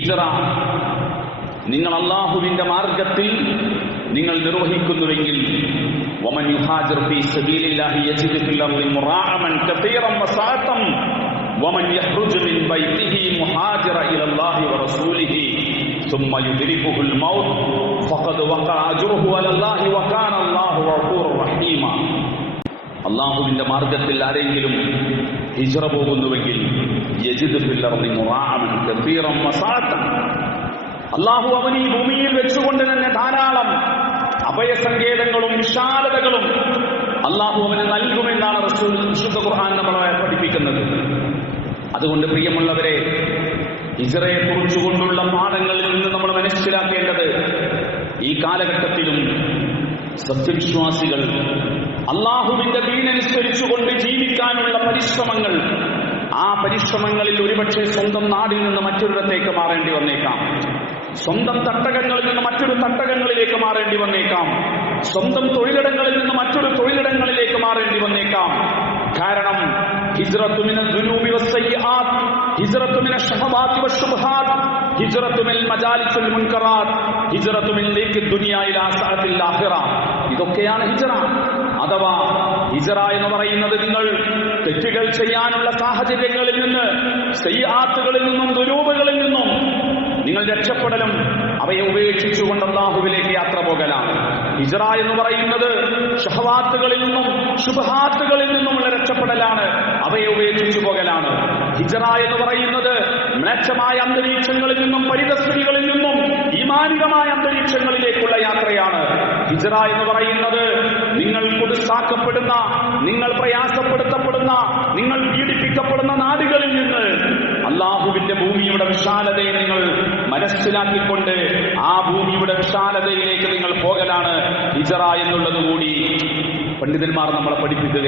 ഹിജറ നിങ്ങൾ അള്ളാഹുവിന്റെ മാർഗത്തിൽ നിങ്ങൾ നിർവഹിക്കുന്നുവെങ്കിൽ ومن يهاجر في سبيل الله يجد في الأرض مراعما كثيرا وسعة ومن يخرج من بيته مهاجرا إلى الله ورسوله ثم يدركه الموت فقد وقع أجره على الله وكان الله غفورا رحيما അള്ളാഹുവിന്റെ മാർഗത്തിൽ ആരെങ്കിലും ഹിജ്റ പോകുന്നുവെങ്കിൽ അള്ളാഹു അവൻ ഈ ഭൂമിയിൽ വെച്ചുകൊണ്ട് തന്നെ ധാരാളം അഭയസങ്കേതങ്ങളും വിശാലതകളും അള്ളാഹു അവന് നൽകുമെന്നാണ് റസൂൽ വിശുദ്ധ ഖുർആൻ നമ്മളെ പഠിപ്പിക്കുന്നത്. അതുകൊണ്ട് പ്രിയമുള്ളവരെ ഹിജറയെ കുറിച്ചുകൊണ്ടുള്ള പാഠങ്ങളിൽ നിന്ന് നമ്മൾ മനസ്സിലാക്കേണ്ടത് ഈ കാലഘട്ടത്തിലും സത്യവിശ്വാസികൾ അള്ളാഹുവിന്റെ ദീനനുസരിച്ചുകൊണ്ട് ജീവിക്കാനുള്ള പരിശ്രമങ്ങൾ ആ പരിശ്രമങ്ങളിൽ ഒരുപക്ഷെ സ്വന്തം നാടിൽ നിന്ന് മറ്റൊരിടത്തേക്ക് മാറേണ്ടി വന്നേക്കാം. സ്വന്തം തട്ടകങ്ങളിൽ നിന്ന് മറ്റൊരു തട്ടകങ്ങളിലേക്ക് മാറേണ്ടി വന്നേക്കാം. സ്വന്തം തൊഴിലിടങ്ങളിൽ നിന്ന് മറ്റൊരു തൊഴിലിടങ്ങളിലേക്ക് മാറേണ്ടി വന്നേക്കാം. കാരണം മജാലിസുൽ ആഹിറ ഇതൊക്കെയാണ് ഹിജ്റ. അഥവാ ഹിജറ എന്ന് പറയുന്നത് നിങ്ങൾ തെറ്റുകൾ ചെയ്യാനുള്ള സാഹചര്യങ്ങളിൽ നിന്ന് സയ്യാത്തുകളിൽ നിന്നും ദുരൂപകളിൽ നിന്നും നിങ്ങൾ രക്ഷപ്പെടലും അവയെ ഉപേക്ഷിച്ചുകൊണ്ട് അള്ളാഹുവിലേക്ക് യാത്ര പോകലാണ്. ഹിജറ എന്ന് പറയുന്നത് ഷഹവാത്തുകളിൽ നിന്നും ശുഭഹാത്തുകളിൽ നിന്നുമുള്ള രക്ഷപ്പെടലാണ് അവയെ ഉപേക്ഷിച്ചു പോകലാണ്. ഹിജറ എന്ന് പറയുന്നത് മ്ലേച്ഛമായ അന്തരീക്ഷങ്ങളിൽ നിന്നും പരിതസ്ഥിതികളിൽ നിന്നും ഈമാനികമായ അന്തരീക്ഷങ്ങളിലേക്കുള്ള യാത്രയാണ്. ഹിജറ എന്ന് പറയുന്നത് നിങ്ങൾ കുടുസാക്കപ്പെടുന്ന നിങ്ങൾ പ്രയാസപ്പെടുത്തപ്പെടുന്ന നിങ്ങൾ പീഡിപ്പിക്കപ്പെടുന്ന നാടുകളിൽ നിന്ന് അള്ളാഹുവിന്റെ ഭൂമിയുടെ വിശാലതയെ നിങ്ങൾ മനസ്സിലാക്കിക്കൊണ്ട് ആ ഭൂമിയുടെ വിശാലതയിലേക്ക് നിങ്ങൾ പോകലാണ് ഹിജറ എന്നുള്ളത് കൂടി പണ്ഡിതന്മാർ നമ്മളെ പഠിപ്പിക്കുക